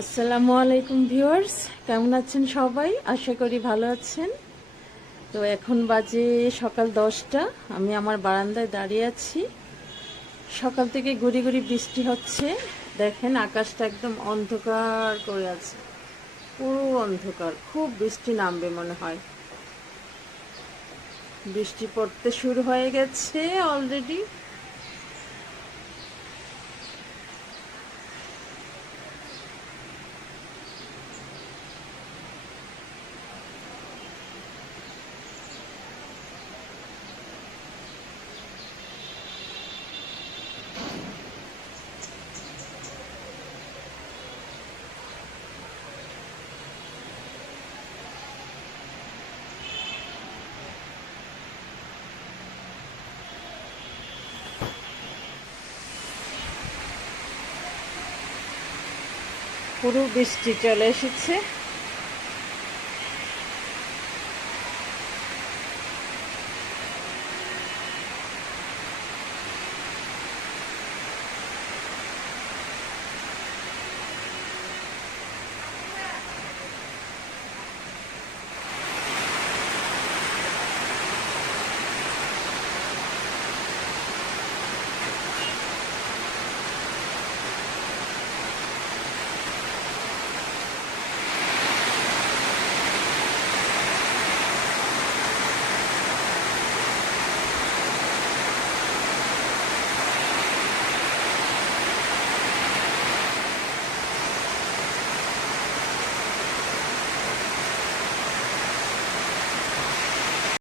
আসসালামু আলাইকুম ভিউয়ার্স, কেমন আছেন সবাই? আশা করি ভালো আছেন। তো এখন বাজে সকাল 10টা। আমি আমার বারান্দায় দাঁড়িয়ে আছি। সকাল থেকে গুড়ি গুড়ি বৃষ্টি হচ্ছে। দেখেন আকাশটা একদম অন্ধকার করে আছে, পুরো অন্ধকার। খুব বৃষ্টি নামবে মনে হয়। বৃষ্টি পড়তে শুরু হয়ে গেছে অলরেডি। পুরো বৃষ্টি চলে এসেছে।